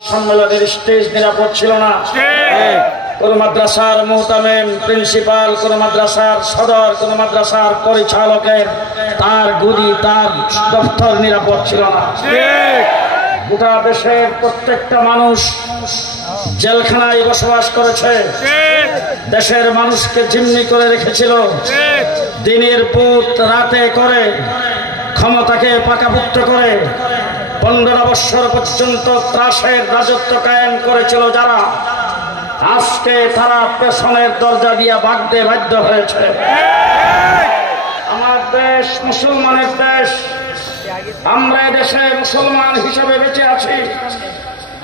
সম্মেলনের স্টেজ নিরাপদ ছিল না। কোন মাদ্রাসার মুহতামিম, প্রিন্সিপাল, কোন মাদ্রাসার সদর, কোন মাদ্রাসার পরিচালকের তার গুদি, তার দপ্তর নিরাপদ ছিল না। গোটা দেশের প্রত্যেকটা মানুষ জেলখানায় বসবাস করেছে, দেশের মানুষকে জিম্মি করে রেখেছিল। দিনের পুত রাতে করে ক্ষমতাকে পাকাপুক্ত করে 15 বৎসর পর্যন্ত ত্রাসের রাজত্ব কায়েম করেছিল যারা, আজকে তারা পেছনের দরজা দিয়া ভাগতে বাধ্য হয়েছে। আমার দেশ মুসলমানের দেশ, আমরা দেশে মুসলমান হিসেবে বেঁচে আছি।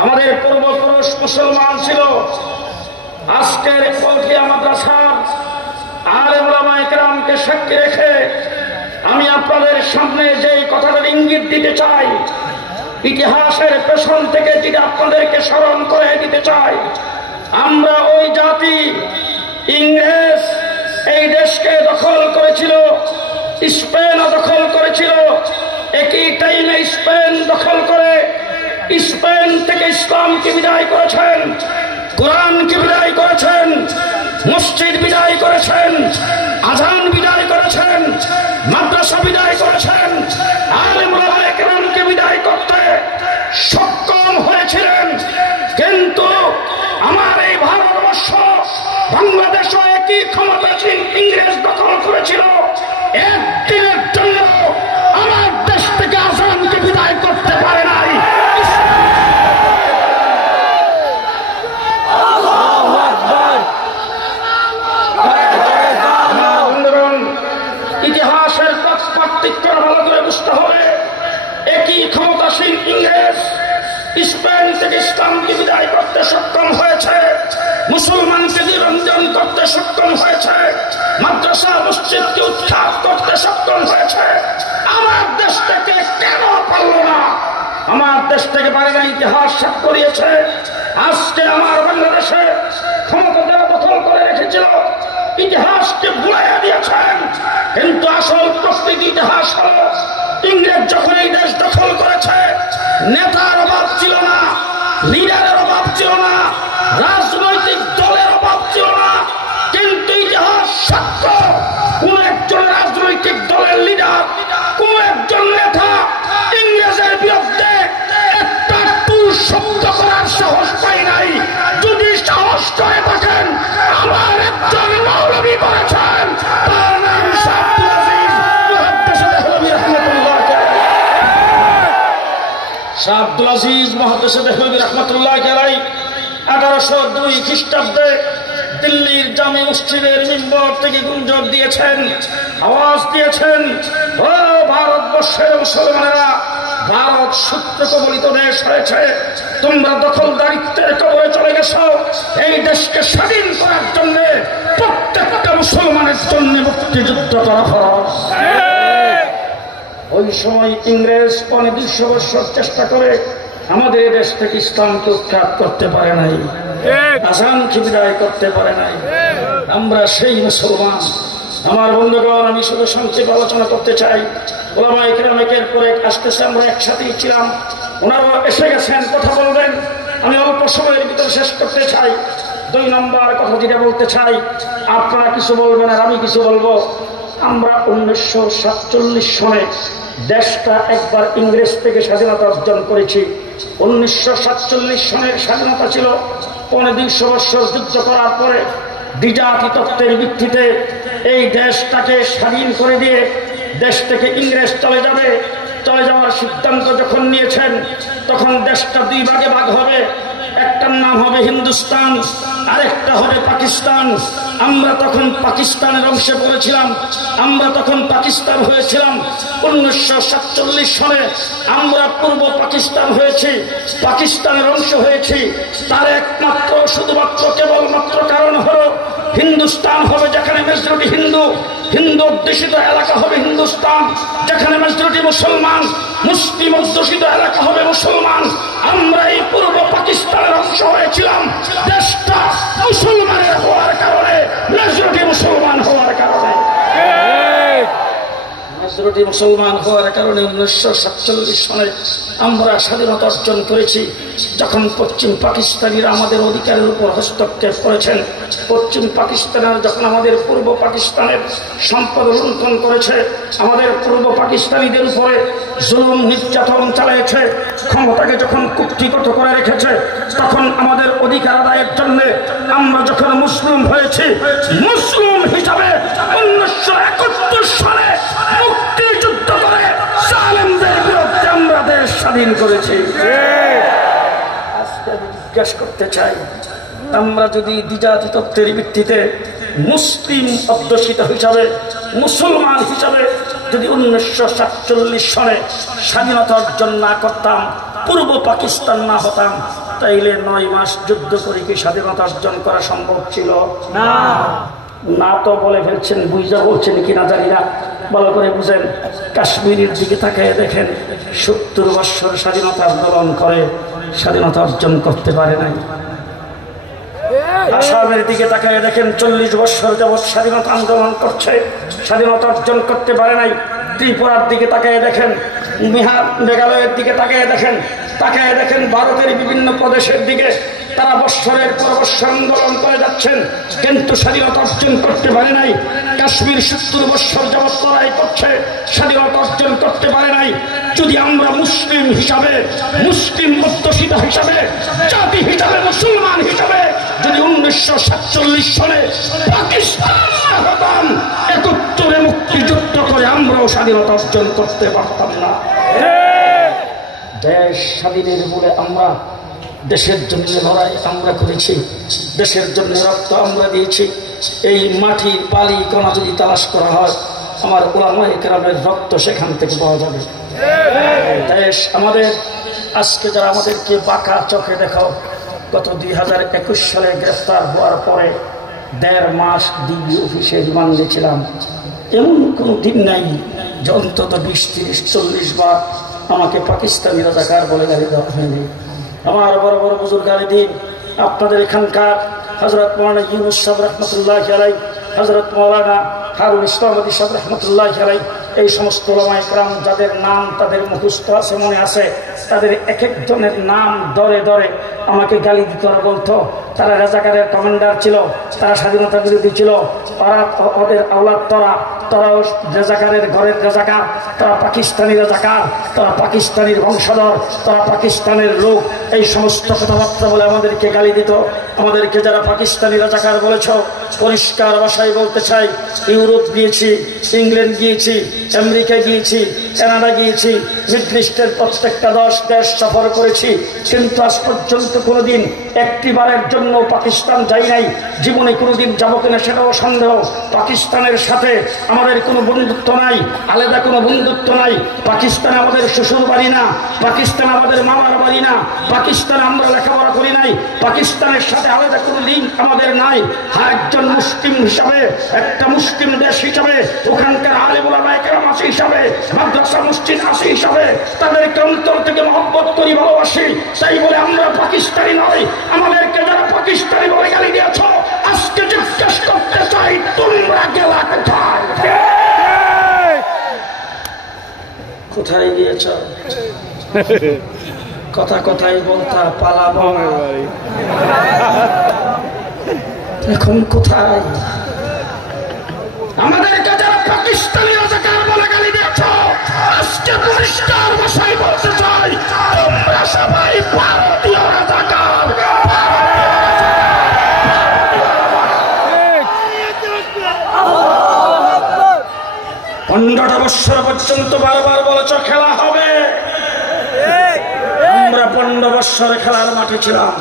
আমাদের পূর্বপুরুষ মুসলমান ছিল। আজকের কলকিয়া মাদ্রাসার আলেম ওলামায়ে কেরামকে সাক্ষী রেখে আমি আপনাদের সামনে যেই কথাটার ইঙ্গিত দিতে চাই, ইতিহাসের পেছন থেকে যেটা আপনাদেরকে স্মরণ করে দিতে চাই, আমরা ওই জাতি, ইংরেজ এই দেশকে দখল করেছিল, স্পেনও দখল করেছিল। একই টাইমে স্পেন দখল করে স্পেন থেকে ইসলামকে বিদায় করেছেন, কোরআনকে বিদায় করেছেন, মসজিদ বিদায় করেছেন, আজান বিদায় করেছেন, মাদ্রাসা বিদায় করেছেন, আলেম ওলামায়ে কেরামকে বিদায় করতে সক্ষম হয়েছিলেন। কিন্তু আমার এই ভারতবর্ষ, বাংলাদেশও একই ক্ষমতাসীন ইংরেজ দখল করেছিল। একদিনের জন্য আমার দেশ থেকে আজানকে বিদায় করতে পারে নাই। ইতিহাসের পার্থক্য ভালো করে বুঝতে হবে। একই ক্ষমতাসীন ইংরেজ স্পেন থেকে ইসলামকে বিদায় করতে সক্ষম হয়েছে, মুসলমানকে নিরঞ্জন করতে সক্ষম হয়েছে, মাদ্রাসা মসজিদকে উৎখাত করতে সক্ষম হয়েছে। আমার দেশ থেকে কেন পারল না? আমার দেশ থেকে পারে না, ইতিহাস সাক্ষ্য দিয়েছে। আজকে আমার বাংলাদেশে ক্ষমতা যারা দখল করে রেখেছিল, ইতিহাসকে ভুলাইয়া দিয়েছেন। কিন্তু আসল প্রকৃত ইতিহাস হল, ইংরেজ যখন এই দেশ দখল করেছে, নেতার অভাব ছিল না, লিডারের অভাব ছিল না, রাজনৈতিক দলের অভাব ছিল না। কিন্তু ইতিহাস সাক্ষ্য, কোন একজন রাজনৈতিক দলের লিডার, কোন একজন নেতা ইংরেজের বিরুদ্ধে একটা টুল শব্দ করার সাহস পাই নাই। যদি সাহস করে থাকেন, আমার একজন মৌলবী করেছেন, তার নাম আব্দুল আজিজ মুহাদ্দিস দেহলভী রাহমাতুল্লাহ আলাইহি 1802 খ্রিস্টাব্দে দিল্লির জামে মসজিদের মিম্বর থেকে গুঞ্জন দিয়েছেন, আওয়াজ দিয়েছেন, ও ভারতবর্ষের মুসলমানেরা, ভারত সূত্র কবলিত দেশ হয়েছে, তোমরা দখলদারিত্বের কবলে চলে গেছো। এই দেশকে স্বাধীন করার জন্য প্রত্যেকটা মুসলমানের জন্য মুক্তিযুদ্ধ করা ফরজ। ওই সময় ইংরেজ 200 বছর চেষ্টা করে আমাদের দেশ থেকে ইসলামকে উৎখাত করতে পারে নাই, আজানকে বিদায় করতে পারে নাই। আমরা সেই মুসলমান। আমার বন্ধুগণ, আমি শুধু সংক্ষেপে আলোচনা করতে চাই। ওলামায়ে কেরাম একের পর এক আসতেছে, আমরা একসাথেই ছিলাম, ওনারা এসে গেছেন, কথা বলবেন। আমি অল্প সময়ের ভিতরে শেষ করতে চাই। 2 নম্বর কথা যেটা বলতে চাই, আপনারা কিছু বলবেন আর আমি কিছু বলবো। আমরা 1947 সনে দেশটা একবার ইংরেজ থেকে স্বাধীনতা অর্জন করেছি। 1947 সনের স্বাধীনতা ছিল 250 বছর যুদ্ধ করার পরে দ্বিজাতি তত্ত্বের ভিত্তিতে এই দেশটাকে স্বাধীন করে দিয়ে দেশ থেকে ইংরেজ চলে যাওয়ার সিদ্ধান্ত যখন নিয়েছেন, তখন দেশটা 2 ভাগে ভাগ হবে। একটার নাম হবে হিন্দুস্তান, আরেকটা হবে পাকিস্তান। আমরা তখন পাকিস্তানের অংশে পড়েছিলাম, আমরা তখন পাকিস্তান হয়েছিলাম। 1947 সনে আমরা পূর্ব পাকিস্তান হয়েছি, পাকিস্তানের অংশ হয়েছি। তার একমাত্র শুধুমাত্র কেবলমাত্র কারণ হলো, হিন্দুস্তান হবে যেখানে মেজরিটি হিন্দু অধ্যুষিত এলাকা হবে হিন্দুস্তান, যেখানে মেজরিটি মুসলমান, মুসলিম অধ্যুষিত এলাকা হবে মুসলমান। আমরা এই পূর্ব পাকিস্তানের অংশ হয়েছিলাম। দেশটা মুসলমানের হওয়ার কারণে, মেজরিটি মুসলমান হওয়ার কারণে কোটি মুসলমান হওয়ার কারণে 1947 সনে আমরা স্বাধীনতা অর্জন করেছি। যখন পশ্চিম পাকিস্তানিরা আমাদের অধিকারের উপর হস্তক্ষেপ করেছেন, পশ্চিম পাকিস্তানের যখন আমাদের পূর্ব পাকিস্তানের সম্পদ লুণ্ঠন করেছে, আমাদের পূর্ব পাকিস্তানিদের উপরে জুলুম নির্যাতন চালিয়েছে, ক্ষমতাকে যখন কুক্ষিগত করে রেখেছে, তখন আমাদের অধিকার আদায়ের জন্য আমরা যখন মুসলিম হয়েছি, মুসলিম হিসাবে 1971 সালে মুক্তিযুদ্ধ করে জালেমদের বিরুদ্ধে আমরা দেশ স্বাধীন করেছি। আজকে আমি জিজ্ঞেস করতে চাই, আমরা যদি দ্বিজাতি তত্ত্বের ভিত্তিতে মুসলিম অধ্যুষিত হিসাবে, মুসলমান হিসাবে যদি 1947 সনে স্বাধীনতা অর্জন না করতাম, পূর্ব পাকিস্তান না হতাম, তাইলে 9 মাস যুদ্ধ করে কি স্বাধীনতা অর্জন করা সম্ভব ছিল? না। না তো বলে ফেলছেন, বুঝা বলছেন কিনা জানি না, ভালো করে বুঝেন। কাশ্মীরের দিকে তাকিয়ে দেখেন, 70 বছর স্বাধীনতা আন্দোলন করে স্বাধীনতা অর্জন করতে পারে নাই। আসামের দিকে তাকিয়ে দেখেন, 40 বছর যাবৎ স্বাধীনতা আন্দোলন করছে, স্বাধীনতা অর্জন করতে পারে নাই। ত্রিপুরার দিকে তাকিয়ে দেখেন, মেঘালয়ের দিকে তাকিয়ে দেখেন, ভারতের বিভিন্ন প্রদেশের দিকে তারা বৎসরের পর বৎসর আন্দোলন করে যাচ্ছেন, কিন্তু স্বাধীনতা অর্জন করতে পারে নাই। কাশ্মীর 70 বছর যাবৎ লড়াই করছে, স্বাধীনতা অর্জন করতে পারে নাই। যদি আমরা মুসলিম হিসাবে, মুসলিম অধ্যুষিত হিসাবে, জাতি হিসাবে, মুসলমান হিসাবে যদি 1947 সনে পাকিস্তান হতাম, 71 মুক্তিযুদ্ধ করে আমরাও স্বাধীনতা অর্জন করতে পারতাম না। দেশ স্বাধীনের বলে আমরা দেশের জন্য লড়াই আমরা করেছি, দেশের জন্য রক্ত আমরা দিয়েছি। এই মাটির বালি কণা যদি তালাশ করা হয়, আমার উলামায়ে কেরামের রক্ত সেখান থেকে পাওয়া যাবে। দেশ আমাদের, আজকে যারা আমাদেরকে বাঁকা চোখে দেখো, গত 2021 সালে গ্রেফতার হওয়ার পরে 1.5 মাস ডিবি অফিসে রিমান্ডে ছিলাম। এমন কোনো দিন নাই যে অন্তত 20, 30, 40 বার আমাকে পাকিস্তানি রাজাকার বলে গালি দেওয়া হয়নি। আমার বড় বড় বুজুর্গানি দিন, আপনাদের এখানকার হযরত মাওলানা ইউনুস সাহেব রহমতুল্লাহি আলাইহি, হযরত মাওলানা হারুন ইসলামী সাহেব রহমতুল্লাহি আলাইহি, এই সমস্ত উলামায়ে কেরাম যাদের নাম তাদের মুখস্থ আছে, মনে আছে, তাদের এক একজনের নাম ধরে ধরে আমাকে গালি দিত আর বলতো তারা রাজাকারের কমান্ডার ছিল, তারা স্বাধীনতা বিরোধী ছিল, ওদের আওলাদ তোরাও রাজাকারের ঘরের রাজাকার, তারা পাকিস্তানি রাজাকার, তারা পাকিস্তানির বংশধর, তারা পাকিস্তানের লোক, এই সমস্ত কথাবার্তা বলে আমাদেরকে গালি দিত। আমাদেরকে যারা পাকিস্তানি রাজাকার বলেছ, পরিষ্কার ভাষায় বলতে চাই, ইউরোপ গিয়েছি, ইংল্যান্ড গিয়েছি, আমেরিকা গিয়েছি, কানাডা গিয়েছি, মিডল ইস্টের প্রত্যেকটা 10 দেশ সফর করেছি, কিন্তু আজ পর্যন্ত কোনোদিন একটি বারের জন্য পাকিস্তান যাই নাই। জীবনে কোনোদিন যাবো কিনা সেটাও সন্দেহ। পাকিস্তানের সাথে আমাদের কোনো বন্ধুত্ব নাই, আলাদা কোনো বন্ধুত্ব নাই। পাকিস্তান আমাদের শ্বশুর বাড়ি না, পাকিস্তান আমাদের মামার বাড়ি না, পাকিস্তানে আমরা লেখাপড়া করি নাই, পাকিস্তানের সাথে আলাদা কোনো লিঙ্ক আমাদের নাই। হ্যাঁ, একজন মুসলিম হিসাবে, একটা মুসলিম দেশ হিসাবে, ওখানকার আলেম উলামায়ে কেরাম আছে হিসাবে, মাদ্রাসা মসজিদ আছে হিসাবে, তাদেরকে অন্তর থেকে মহব্বত করি, ভালোবাসি। তাই বলে আমরা পাকিস্তানি নই। আমাদেরকে যারা পাকিস্তানি বলে গালি দিয়েছ, আজকে জিজ্ঞেস করতে চাই, তোমরা গেলা কোথায়? কোথায় গিয়েছ? কথা কথাই বলতা পালাবো, এখন কোথায়? আমাদেরকে যারা পাকিস্তানি রাজাকার বলে গালি দিয়েছ, আজকে পরিষ্কার ভাষায় বলতে চাই, তোমরা সবাই ভারতীয় রাজাকার। 15টা বছর পর্যন্ত বারবার বলেছ খেলা হবে, আমরা 15 বছর খেলার মাঠে ছিলাম,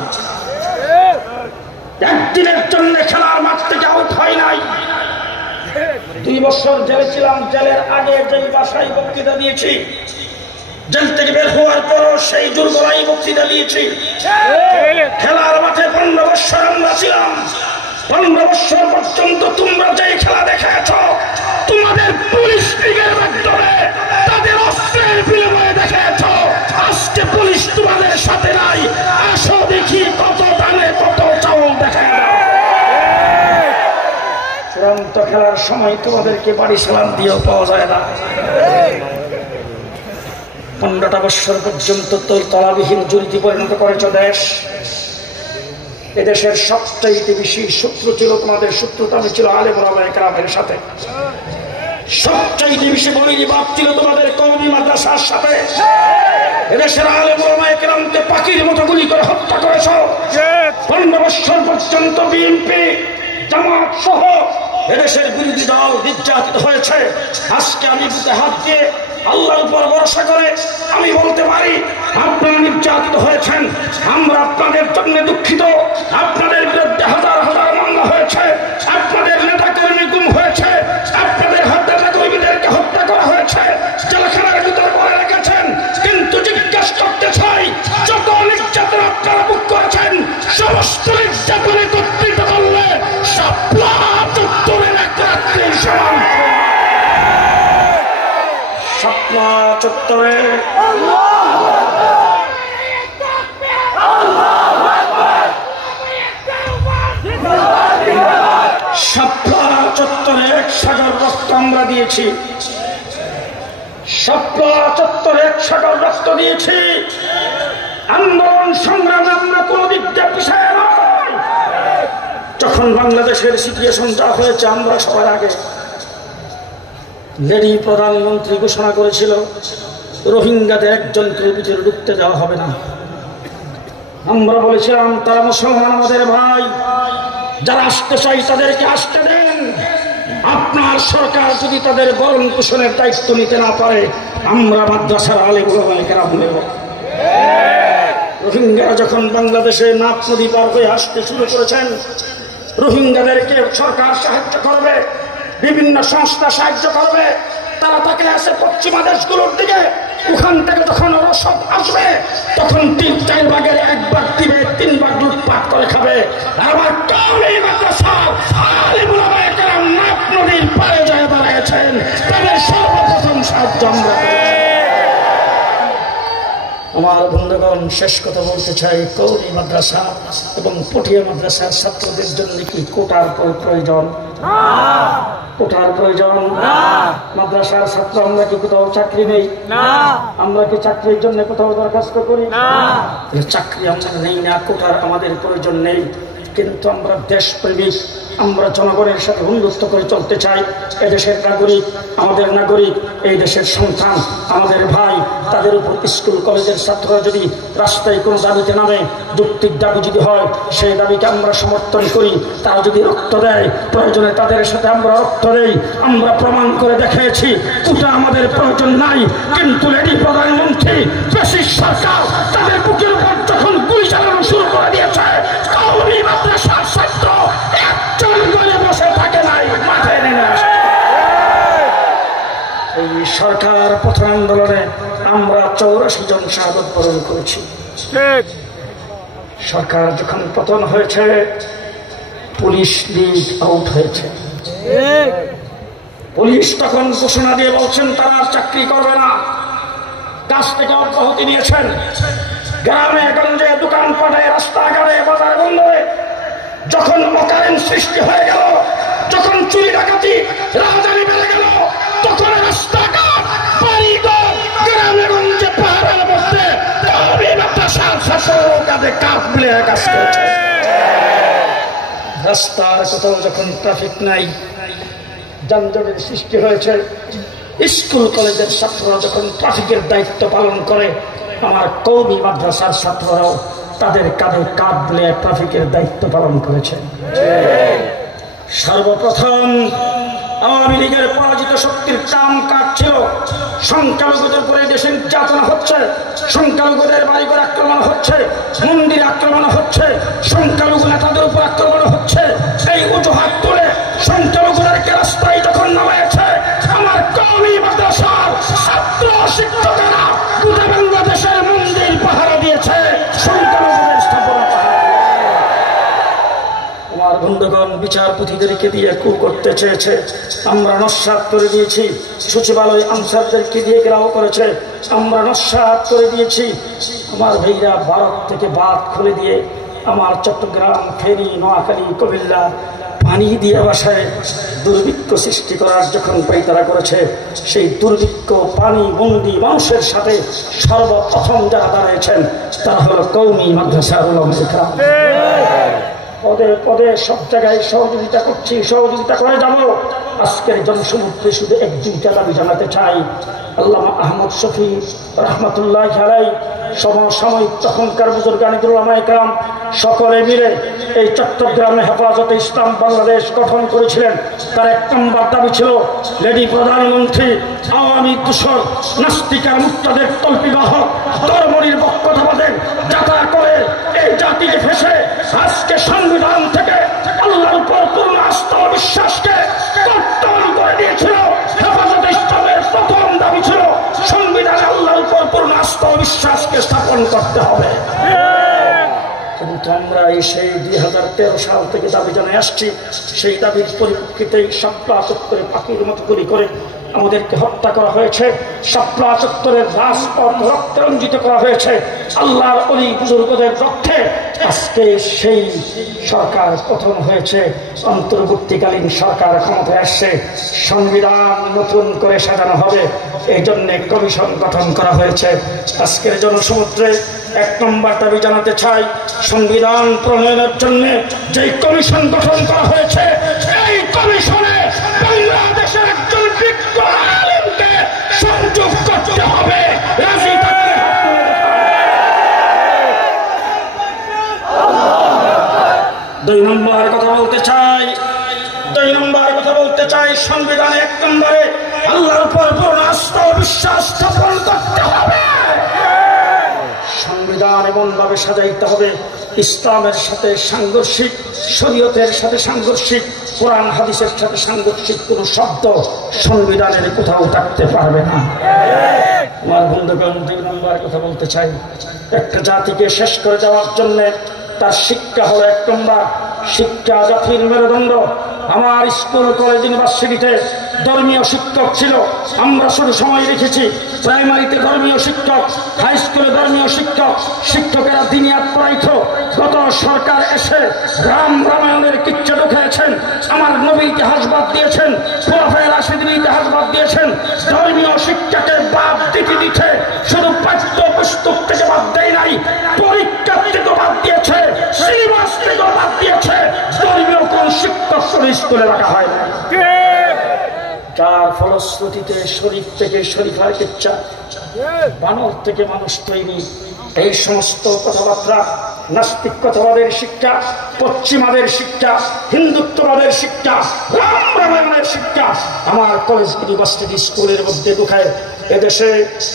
একদিনের জন্য খেলার মাঠ থেকে আউট হয় নাই। 2 বছর জেলে ছিলাম, জেলের আগে যেই বাসায় বক্তৃতা দিয়েছি, জেল থেকে বের হওয়ার পরও সেই দুর্বলাই বক্তৃতা দিয়েছি। খেলার মাঠে 15 বছর আমরা ছিলাম। 15 বছর পর্যন্ত তোমরা যে খেলা দেখাচ্ছ, তোমাদের পুলিশ লীগের মাধ্যমে তাদের অস্ত্রের বিনিময়ে দেখাচ্ছ। আজকে পুলিশ তোমাদের সাথে নাই, আসো দেখি কত দানে কত চাউল দেখা। চূড়ান্ত তো খেলার সময় তোমাদেরকে বাড়ি সালাম দিয়েও পাওয়া যায় না। 15টা বৎসর পর্যন্ত তলাবিহীন জুড়িতে পরিণত করেছ দেশ। এদেশের সবচাইতে বেশি শত্রু ছিল তোমাদের, শত্রুতা ছিল আলেম ওলামায়ে কেরামের সাথে। সবচাইতে বেশি বলিনি বাপ ছিল তোমাদের কওমি মাদ্রাসার সাথে। এদেশের আলেম ওলামায়ে কেরামকে পাখির মতো গুলি করে হত্যা করেছ। 15 বৎসর পর্যন্ত বিএনপি জামাত সহ এদেশের বিরোধী দল নির্যাতিত হয়েছে। আজকে আমি বুকে হাত দিয়ে আল্লাহর উপর ভরসা করে আমি বলতে পারি, আপনারা নির্যাতিত হয়েছেন, আমরা আপনাদের জন্য দুঃখিত। আপনাদের বিরুদ্ধে হাজার হাজার মামলা হয়েছে, আপনাদের নেতা কর্মী গুম হয়েছে, আপনাদের নেতা কর্মীদেরকে হত্যা করা হয়েছে, জেলখানার ভিতরে ভরে রেখেছেন। কিন্তু জিজ্ঞাসা করতে চাই, যত নির্যাতন আপনারা বুক করেছেন, সমস্ত নির্যাতন একত্রিত করলে শাপলা চত্বরের এক রাত্রির সমান। শাপলা চত্বরে শাপলা চত্বরে 1 সাগর রক্ত আমরা দিয়েছি। শাপলা চত্বরে 1 সাগর রক্ত দিয়েছি। আন্দোলন সংগ্রামে আমরা কোন দিক দিয়ে পিছিয়ে নয়। যখন বাংলাদেশের সিচুয়েশন যা হয়েছে, আমরা সবার আগে লেডি প্রধানমন্ত্রী ঘোষণা করেছিল রোহিঙ্গাদের একজনকে ভিতরে ঢুকতে দেওয়া হবে না। আমরা বলেছিলাম তারা মুসলমান, আমাদের ভাই, যারা আসতে চাই তাদেরকে আসতে দেন। আপনার সরকার যদি তাদের ভরণ পোষণের দায়িত্ব নিতে না পারে, আমরা মাদ্রাসার আলেম ওলামায়ে কেরাম নেব। রোহিঙ্গারা যখন বাংলাদেশে নাফ নদী পার হয়ে আসতে শুরু করেছেন, রোহিঙ্গাদেরকে সরকার সাহায্য করবে, বিভিন্ন সংস্থা সাহায্য করবে। তারা তাকে আসে পশ্চিমা দেশগুলোর দিকে। ওখান থেকে যখন রসদ আসবে, তখন 3-4 ভাগের 1 ভাগ দিবে, 3 ভাগ লুটপাট করে খাবে। আমার কওমি মাদ্রাসার আলেম ওলামায়ে কেরাম নাফ নদীর পাড়ে যায় দাঁড়িয়েছেন, তাদের সর্বপ্রথম সাহায্য আমরা করেছি। আমার বন্ধুগণ, শেষ কথা বলতে চাই, কওমি মাদ্রাসা এবং পটিয়া মাদ্রাসার ছাত্রদের জন্য কি কোটার প্রয়োজন? কোটার প্রয়োজন? মাদ্রাসার ছাত্র আমরা কি কোথাও চাকরি নেই? আমরা কি চাকরির জন্য কোথাও দরখাস্ত করি? চাকরি আমরা নেই না, কোটার আমাদের প্রয়োজন নেই। কিন্তু আমরা দেশপ্রেমিক, আমরা জনগণের সাথে বন্ধুত্ব করে চলতে চাই। এদেশের নাগরিক, আমাদের নাগরিক, এই দেশের সন্তান, আমাদের ভাই, তাদের উপর স্কুল কলেজের ছাত্ররা যদি রাস্তায় কোনো দাবিতে নামে, যৌক্তিক দাবি যদি হয়, সেই দাবিকে আমরা সমর্থন করি। তারা যদি রক্ত দেয়, প্রয়োজনে তাদের সাথে আমরা রক্ত দেই। আমরা প্রমাণ করে দেখিয়েছি কোটা আমাদের প্রয়োজন নাই। কিন্তু লেডি প্রধানমন্ত্রী, ফ্যাসিস্ট সরকার তাদের বুকের উপর যখন গুলি চালানো শুরু করে দিয়েছে, কওমি মাদ্রাসার ছাত্র একজন করে বসে থাকে নাই, মাঠে নেমে আসে। এই সরকার প্রথম আন্দোলনে আমরা 84 জন শাহাদত বরণ করেছি। সরকার যখন পতন হয়েছে, পুলিশ লিগ আউট হয়েছে। পুলিশ তখন ঘোষণা দিয়ে বলছেন তারা আর চাকরি করবে না, কাজ থেকে অব্যাহতি নিয়েছেন। গ্রামে গঞ্জে, দোকানপাটে, রাস্তাঘাটে, বাজারে বন্দরে যখন অকারেন্ট সৃষ্টি হয়ে গেল, যখন চুরি ডাকাতি রাজধানী বেড়ে গেল, তখন রাস্তাঘাট, বাড়িঘর, গ্রামে গঞ্জে পাহাড়ের মধ্যে কওমি মাদ্রাসার ছাত্ররা কাঁধে কাঁধ মিলিয়ে কাজ করেছে। রাস্তার কোথাও যখন ট্রাফিক নাই, যানজটের সৃষ্টি হয়েছে, স্কুল কলেজের ছাত্ররা যখন ট্রাফিকের দায়িত্ব পালন করে, আমার কওমি মাদ্রাসার ছাত্ররাও তাদের কাঁধে কাঁধ মিলিয়ে ট্রাফিকের দায়িত্ব পালন করেছে। সর্বপ্রথম আওয়ামী লীগের পরাজিত শক্তির টান কাটছিল। সংখ্যালঘুদের উপরে দেশে নির্যাতন হচ্ছে, সংখ্যালঘুদের বাড়িঘর আক্রমণ হচ্ছে, মন্দির আক্রমণ হচ্ছে, সংখ্যালঘু নেতাদের উপর আক্রমণ হচ্ছে। এই অজুহাত তুলে সংখ্যালঘুদেরকে রাস্তায় যখন নামিয়েছে, আমার কওমি মাদ্রাসার ছাত্র শিক্ষকেরা গোটা বাংলাদেশের মন্দির পাহারা দিয়েছে, সংখ্যালঘুদের স্থাপনা। আমার বন্ধুগণ, বিচারপতিদেরকে দিয়ে কু করতে চেয়েছে, আমরা নস্যাৎ করে দিয়েছি। সচিবালয় আনসারদেরকে দিয়ে ঘেরাও করেছে, আমরা নস্যাৎ করে দিয়েছি। আমার ভাইরা ভারত থেকে বাঁধ খুলে দিয়ে আমার চট্টগ্রাম, ফেনী, নোয়াখালী, কুমিল্লা পানি দিয়ে বাসায় দুর্ভিক্ষ সৃষ্টি করার যখন পাইতারা করেছে, সেই দুর্ভিক্ষ পানি বন্দি মানুষের সাথে সর্বপ্রথম যারা দাঁড়িয়েছেন তারা হলো কওমি মাদ্রাসা উলামায়ে কেরাম। পদে পদে সব জায়গায় সহযোগিতা করছি, সহযোগিতা করে যাব। আজকের জনসমুদ্রে শুধু এক দুইটা দাবি জানাতে চাই। আল্লামা আহমদ শফি রহমতুল্লাহ আলাইহি সমসাময়িক তখনকার বুজুর্গান উলামায়ে কেরাম সকলে মিলে এই চট্টগ্রামে হেফাজতে ইসলাম বাংলাদেশ গঠন করেছিলেন। তার এক নম্বর দাবি ছিল, লেডি প্রধানমন্ত্রী আওয়ামী দূষর নাস্তিকার মুক্তাদের তল্পিবাহক ধর্মনিরপেক্ষতাবাদের যাতা করে এই জাতিকে ফেসে আজকে সংবিধান থেকে আল্লাহর উপর পূর্ণ আস্থা ও বিশ্বাসকে কর্তন করে দিয়েছিল। হেফাজতে ইসলামের প্রথম দাবি ছিল সংবিধানে আল্লাহর উপর পূর্ণ আস্থা ও বিশ্বাসকে স্থাপন করতে হবে। কিন্তু আমরা এই সেই 2013 সাল থেকে দাবি জানিয়ে আসছি। সেই দাবির পরিপ্রেক্ষিতেই শাপলা চত্বরে পাখির মতো গুলি করে আমাদেরকে হত্যা করা হয়েছে। শাপলা চত্বরের রাজপথ রক্তে রঞ্জিত করা হয়েছে আল্লাহর ওলি বুজুর্গদের রক্তে। আজকে সেই সরকার গঠন হয়েছে, অন্তর্বর্তীকালীন সরকার ক্ষমতায় আসছে, সংবিধান নতুন করে সাজানো হবে, এই জন্য কমিশন গঠন করা হয়েছে। আজকের জনসমুদ্রে এক নম্বর দাবি জানাতে চাই, সংবিধান প্রণয়নের জন্য যে কমিশন গঠন করা হয়েছে, এই কমিশনে বাংলাদেশের একজন বিজ্ঞ আলেমকে সংযোগ করতে হবে। রাজি থাকলে দুই নম্বর কথা বলতে চাই, সংবিধানে এক নম্বরে আল্লাহর উপর পূর্ণ আস্থা ও বিশ্বাস স্থাপন করতে হবে। সংবিধান এমন ভাবে সাজাইতে হবে ইসলামের সাথে সাংঘর্ষিক, শরীয়তের সাথে সাংঘর্ষিক, কোরআন হাদিসের সাথে সাংঘর্ষিক কোন শব্দ সংবিধানের কোথাও থাকতে পারবে না। আমার বন্ধুগণ, 2 নম্বর কথা বলতে চাই, একটা জাতিকে শেষ করে যাওয়ার জন্য তার শিক্ষা হলো 1 নম্বর। শিক্ষা জাতির মেরুদণ্ড। আমার স্কুল কলেজ ইউনিভার্সিটিতে ধর্মীয় শিক্ষক ছিল, আমরা শুধু সময় রেখেছি। প্রাইমারিতে ধর্মীয় শিক্ষক, হাই স্কুলে ধর্মীয় শিক্ষক, শিক্ষকেরা দিনিয়াত পড়াইত। গত সরকার এসে রামায়ণের কিচ্ছা ঢুকিয়েছেন, আমার নবী ইতিহাস বাদ দিয়েছেন, খোলাফায়ে রাশিদিন ইতিহাস বাদ দিয়েছেন। ধর্মীয় শিক্ষাকে বাদ দিতে দিতে শুধু পাঠ্য পুস্তক থেকে বাদ দেয় নাই, পরীক্ষা থেকে বাদ দিয়েছে, সিলেবাস থেকে বাদ দিয়েছে। ধর্মীয় কোন শিক্ষক স্কুলে রাখা হয় না, যার ফলশ্রুতিতে শরীফ থেকে শরীফার কিচ্ছা, বানর থেকে মানুষ তৈরি, এই সমস্ত কথাবার্তা নাস্তিকতাবাদের শিক্ষা, পশ্চিমাদের শিক্ষা, হিন্দুত্ববাদের শিক্ষা, রামায়ণের শিক্ষা আমার কলেজ ইউনিভার্সিটি স্কুলের মধ্যে ঢুকায়। এদেশে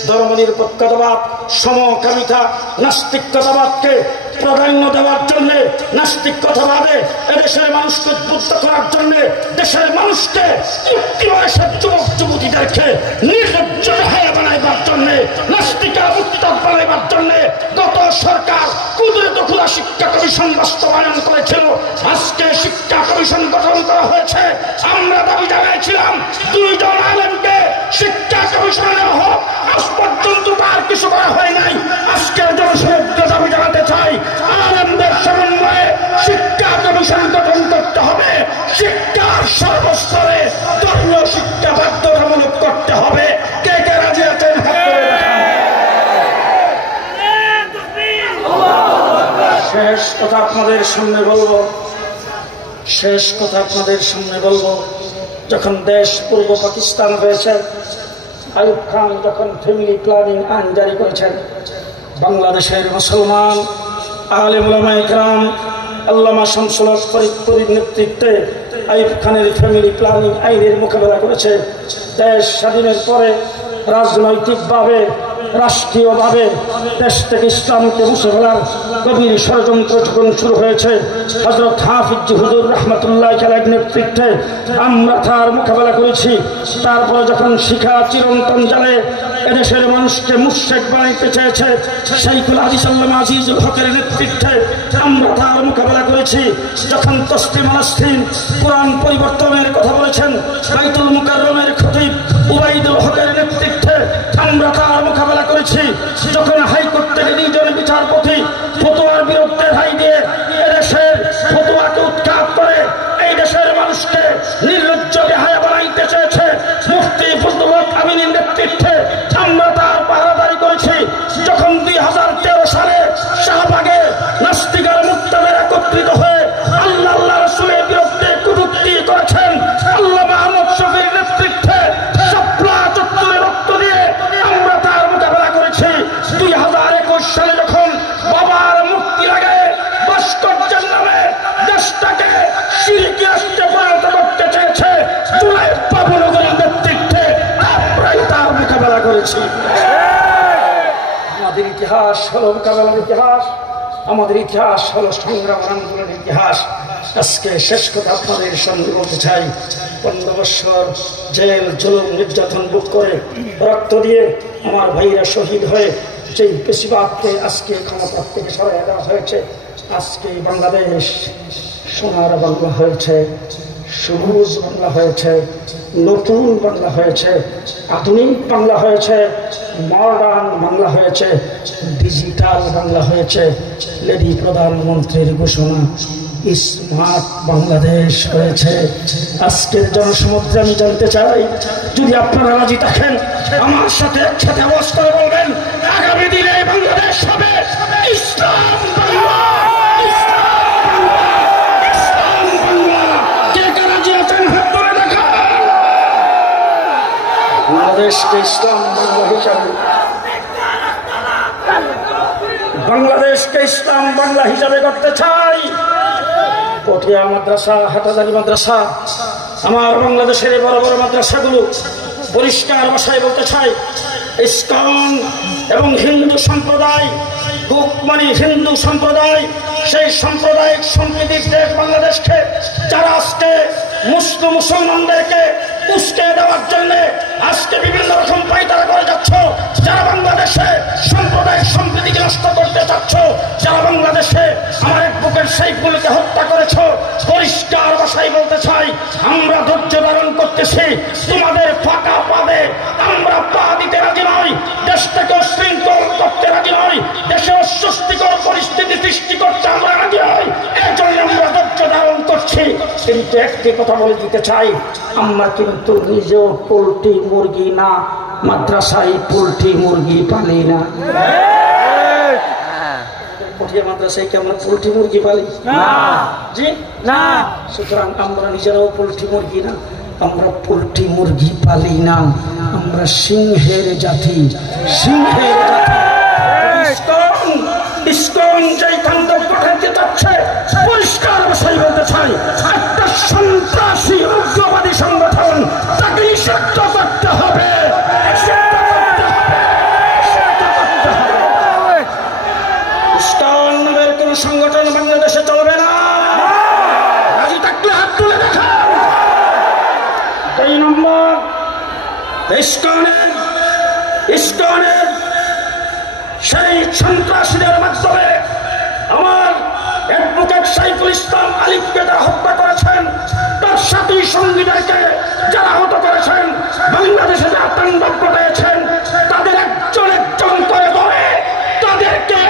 ধর্মনিরপেক্ষতাবাদ, সমকামিতা, নাস্তিকতাবাদকে প্রাধান্য দেওয়ার জন্য, নাস্তিকতাবাদে এদেশের মানুষকে উদ্বুদ্ধ করার জন্য, দেশের মানুষকে মুক্তি বয়সের যুবক যুবতীদেরকে নির্লজ্জ হায়া বানাইবার জন্য, নাস্তিকা মুক্ত বানাইবার জন্য গত সরকার কুদরত খোলা শিক্ষা কমিশন বাস্তবায়ন করেছিল। আজকে শিক্ষা কমিশন গঠন করা হয়েছে। আমরা দাবি জানাইছিলাম 2 জন আলেমকে শিক্ষা কমিশনে হোক, আজ পর্যন্ত তার কিছু করা হয় নাই। আজকের জনসমুদ্রে দাবি জানাতে চাই, আলেমদের সমন্বয়ে শিক্ষা কমিশন গঠন করতে হবে। শিক্ষার সর্বস্তরে ধর্মীয় শিক্ষা বাধ্যতামূলক করতে হবে। কে কে রাজি আছেন? শেষ কথা আপনাদের সামনে বলবো, যখন দেশ পূর্ব পাকিস্তান হয়েছে, আইয়ুব খান যখন ফ্যামিলি প্ল্যানিং আইন জারি করেছেন, বাংলাদেশের মুসলমান আলেম উলামায়ে কেরাম আল্লামা শামসুল হক ফরিদপুরীর নেতৃত্বে আইয়ুব খানের ফ্যামিলি প্ল্যানিং আইনের মোকাবেলা করেছে। দেশ স্বাধীনের পরে রাজনৈতিকভাবে, রাষ্ট্রীয়ভাবে দেশ থেকে ইসলামকে মুছে ফেলার গভীর ষড়যন্ত্র যখন শুরু হয়েছে, হযরত হাফিজ হুজুর রহমতুল্লাহ আলাইহির নেতৃত্বে আমরা তার মোকাবেলা করেছি। তারপরে যখন শিখা চিরন্তন জালে এদেশের মানুষকে মুশরিক বানাইতে চেয়েছে, শাইখুল হাদিস আল্লামা আজিজুল হকের নেতৃত্বে আমরা তার মোকাবেলা করেছি। যখন তসলিম আলাস্তিন কোরআন পরিবর্তনের কথা বলেছেন, বাইতুল মুকাররমের খতিব উবাইদুল হকের নেতৃত্বে আমরা তার মোকাবেলা করেছি। যখন হাইকোর্ট থেকে 2 জন বিচারপতি ফতোয়ার বিরুদ্ধে রায় দিয়ে এদেশের ফতোয়াকে উৎখাত করে এই দেশের একত্রিত হয়ে আল্লাহ আল্লাহ রাসূলের বিরুদ্ধে কটূক্তি করেছেন। আল্লামা আহমদ শফীর নেতৃত্বে শাপলা চত্বরে রক্ত দিয়ে আমরা তার মোকাবেলা করেছি। 2021 সালে যখন বাবার মুক্তি লাগায় ভাস্কর্যের নামে দেশটাকে শিরকি রাষ্ট্রে পরিণত করতে চেয়েছে, জুলাই বাবুনগরের নেতৃত্বে আমরাই তার মোকাবেলা করেছি। আমাদের ইতিহাস হলো মোকাবেলার ইতিহাস, আমাদের ইতিহাস হলো সংগ্রাম আন্দোলনের ইতিহাস। আজকে শেষ কথা আপনাদের সঙ্গে বলতে চাই, 15 বছর জেল জুলুম নির্যাতন ভোগ করে রক্ত দিয়ে আমার ভাইরা শহীদ হয়ে যেই বেশিরভাগকে আজকে ক্ষমতা থেকে সরাই দেওয়া হয়েছে, আজকে বাংলাদেশ সোনার বাংলা হয়েছে, সবুজ বাংলা হয়েছে, নতুন বাংলা হয়েছে, আধুনিক বাংলা হয়েছে, মডার্ন বাংলা হয়েছে, ডিজিটাল বাংলা হয়েছে। লেডি প্রধানমন্ত্রীর ঘোষণা স্মার্ট বাংলাদেশ হয়েছে। আজকের জনসমুদ্রে আমি জানতে চাই, যদি আপনারা রাজি থাকেন আমার সাথে একসাথে আওয়াজ করে বলবেন, আগামী দিনে বাংলাদেশ হবে ইসলাম বাংলা। বাংলাদেশকে ইসলাম বাংলা হিসাবে বাংলাদেশকে ইসলাম বাংলা হিসাবে করতে চাই। পটিয়া মাদ্রাসা, হাটাজারি মাদ্রাসা, আমার বাংলাদেশের বড় বড় মাদ্রাসাগুলো পরিষ্কার ভাষায় বলতে চাই, ইসকন এবং হিন্দু সম্প্রদায়, মানে হিন্দু সম্প্রদায়, সেই সাম্প্রদায়িক সম্প্রীতির দেশ বাংলাদেশকে যারা আজকে মুসলমানদেরকে উস্কে দেওয়ার জন্য আজকে বিভিন্ন রকম পায়তারা করে যাচ্ছ, যারা বাংলাদেশে সাম্প্রদায়িক সম্প্রীতিকে নষ্ট করতে চাচ্ছ, যারা বাংলাদেশে আমার এক বুকের সাইফুলকে হত্যা করেছ, পরিষ্কার ভাষায় বলতে চাই, আমরা ধৈর্য ধারণ করতেছি। তোমাদের ফাঁকা পাবে আমরা পা দিতে রাজি নই, দেশটাকে উশৃঙ্খল করতে রাজি নই, দেশে অস্বস্তিকর পরিস্থিতি সৃষ্টি করতে আমরা রাজি নই। এর জন্য আমরা ধৈর্য ধারণ করছি। কিন্তু একটি কথা বলে দিতে চাই, আমরা কিন্তু নিজেও পোল্ট্রি মুরগি না, মাদ্রাসায় পোল্ট্রি মুরগি পালি না। মাদ্রাসায় কি আমরা পোল্ট্রি মুরগি পালি? জি না। সুতরাং আমরা নিজেরাও পোল্ট্রি মুরগি না, আমরা পোল্ট্রি মুরগি পালি না, আমরা সিংহের জাতি, সিংহের জাতি। ইসকন যেই গন্তব্য পাঠাতে চাচ্ছে, পরিষ্কার ভাষায় বলতে চাই, একটা সন্ত্রাসী উগ্রবাদী সংগঠন, তাকে নিষিদ্ধ করতে হবে। ইসকন নামের কোন সংগঠন বাংলাদেশে চলবে না। রাজি থাকলে হাত তুলে দেখা। 2 নম্বর, ইসকনের সেই সন্ত্রাসীদের মাধ্যমে আমার অ্যাডভোকেট সাইফুল ইসলাম আলিফকে যারা হত্যা করেছেন, তার সাথী সঙ্গীদেরকে যারা আহত করেছেন, বাংলাদেশে যারা তাণ্ডব ঘটিয়েছেন, তাদের একজন একজন করে ধরে তাদেরকে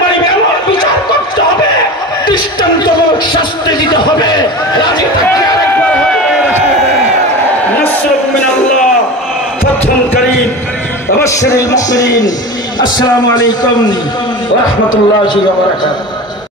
মানে এমন বিচার করতে হবে, দৃষ্টান্তমূলক শাস্তি দিতে হবে। রাজি থাকলে আরেকবার নাসরুম মিনাল্লাহ, ফাতহুন কারীম, ওয়া বাশশিরিল মুমিনিন। আসসালামু আলাইকুম ওয়া রাহমাতুল্লাহি ওয়া বারাকাতুহু।